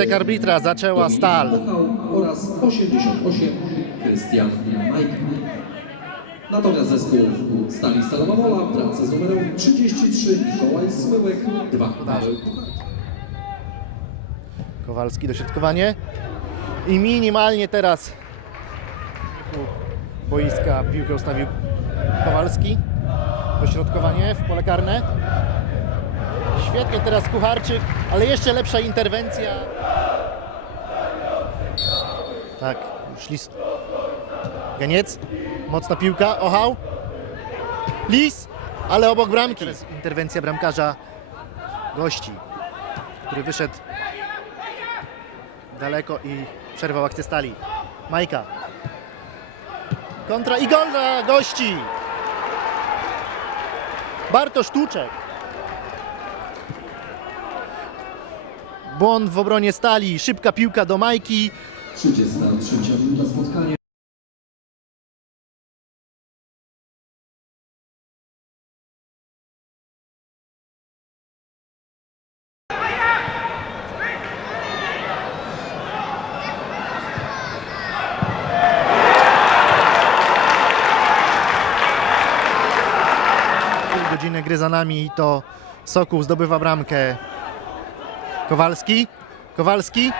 gwizdek arbitra zaczęła stal. Oraz 88 Krystian Majk. Natomiast zespół Stali Stalowa Wola wraca z numerem 33 Mikołaj Smyłek 2. Paweł Kowalski dośrodkowanie. I minimalnie teraz boiska piłkę ustawił Kowalski. Dośrodkowanie w pole karne. Świetnie teraz Kucharczyk, ale jeszcze lepsza interwencja. Tak, już lis. Geniec. Mocna piłka. Ochał. Lis, ale obok bramki. Teraz interwencja bramkarza gości, który wyszedł daleko i przerwał akcję stali. Majka. Kontra i gol dla gości. Bartosz Tuczek. Błąd w obronie stali. Szybka piłka do Majki. 33 minuta spotkania. Pół godziny gry za nami i to Sokół zdobywa bramkę. Kowalski. Kowalski.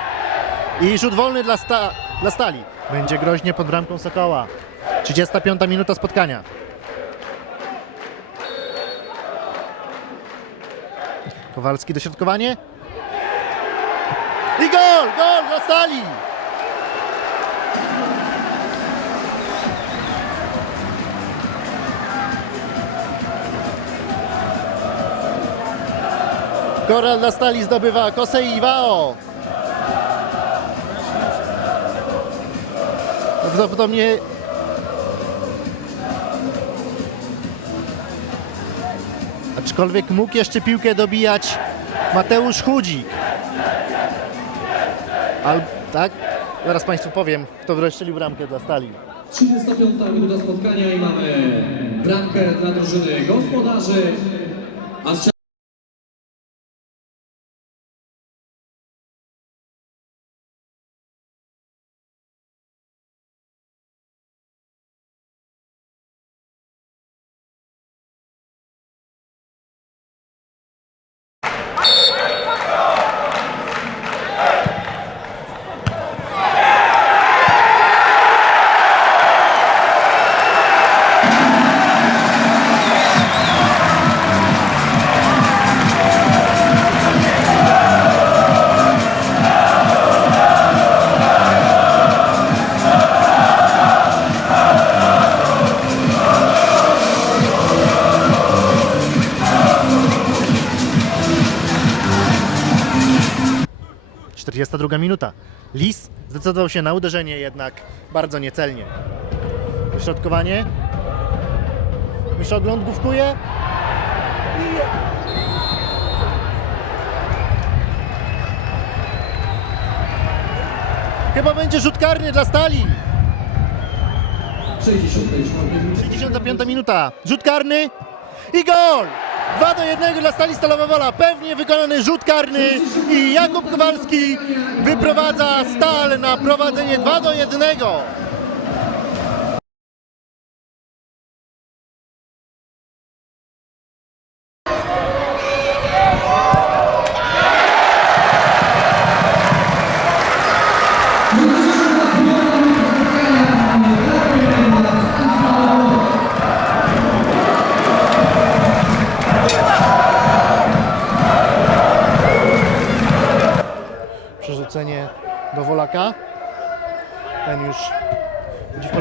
I rzut wolny dla, sta, dla Stali. Będzie groźnie pod bramką Sokoła. 35 minuta spotkania. Kowalski dośrodkowanie. I gol! Gol dla Stali! Koral dla Stali zdobywa Kosei Iwao. Prawdopodobnie aczkolwiek mógł jeszcze piłkę dobijać Mateusz Chudzik. Al, tak? Zaraz Państwu powiem, kto wreszcie bramkę dla Stali. 35 minuta spotkania i mamy bramkę dla drużyny gospodarzy. A strzel- - 42 minuta. Lis zdecydował się na uderzenie, jednak bardzo niecelnie. Wyśrodkowanie. Myszogląd główkuje. I... Chyba będzie rzut karny dla Stali. 64 minuta. 65 minuta. Rzut karny i gol! 2 do 1 dla Stali Stalowa Wola. Pewnie wykonany rzut karny i Jakub Kowalski wyprowadza Stal na prowadzenie 2 do 1.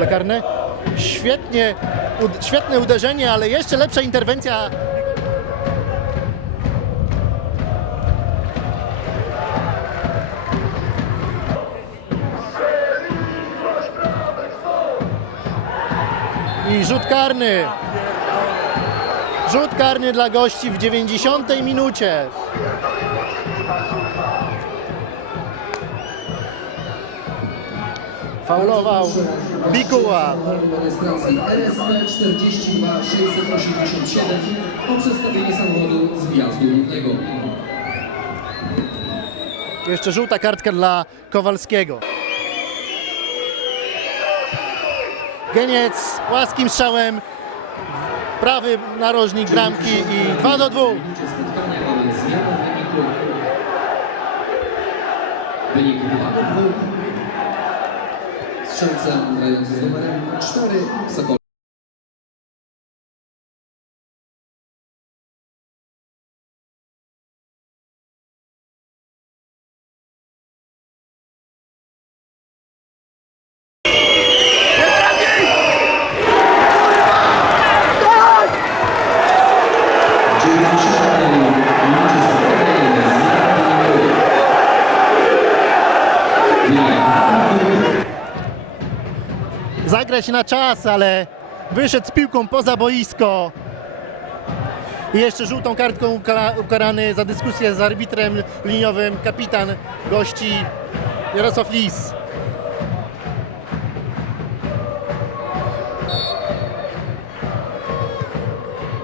karne. Świetnie, ud- świetne uderzenie, ale jeszcze lepsza interwencja. I rzut karny. Rzut karny dla gości w 90 minucie. Faulował Bikuła. Numer rejestracji RST 42 687 o przestawienie samochodu z wjazdu. Jeszcze żółta kartka dla Kowalskiego. Geniec płaskim strzałem, prawy narożnik bramki i 2 do 2. minucie spotkania mamy zmianę wyniku. Wynik 2 do 2. Strzelcem grający z numerem 4 Sokol. Na czas, ale wyszedł z piłką poza boisko. I jeszcze żółtą kartką ukara- ukarany za dyskusję z arbitrem liniowym kapitan gości Jarosław Lis.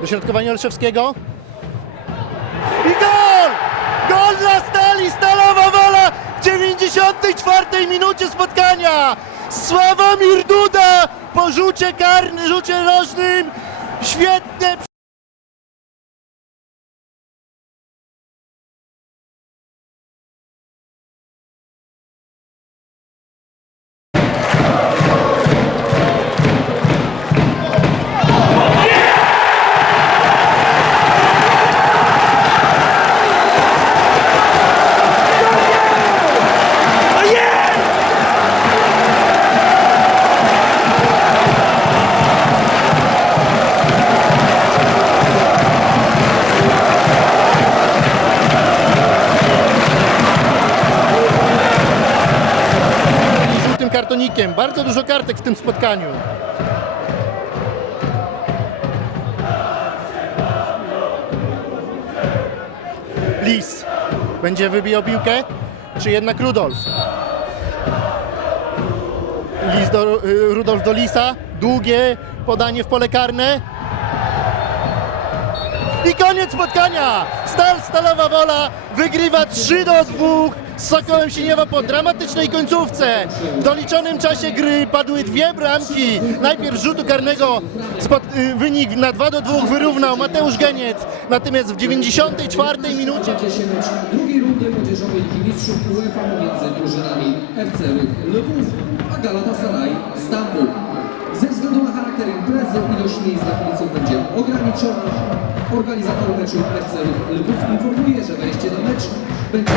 Dośrodkowanie Olszewskiego. I gol! Gol dla Stali! Stalowa wola w 94 minucie spotkania! Sławomir Duda po rzucie karnym, rzucie rożnym. Świetne Bardzo dużo kartek w tym spotkaniu. Lis będzie wybijał piłkę, czy jednak Rudolf? Lis do, y, Rudolf do Lisa, długie podanie w pole karne. I koniec spotkania! Stal Stalowa Wola wygrywa 3 do 2 z Sokołem Siniewa po dramatycznej końcówce. W doliczonym czasie gry padły dwie bramki. Najpierw rzutu karnego spod, y, wynik na 2 do 2 wyrównał Mateusz Geniec. Natomiast w 94 minucie drugiej rundy młodzieżowej Ligi Mistrzów UEFA pomiędzy drużynami FC Lwów a Galatasaray Stambuł. Względu na charakter imprezy ilość miejsc dla kibiców będzie ograniczona. Organizator meczu FC Lwów informuje, że wejście na mecz będzie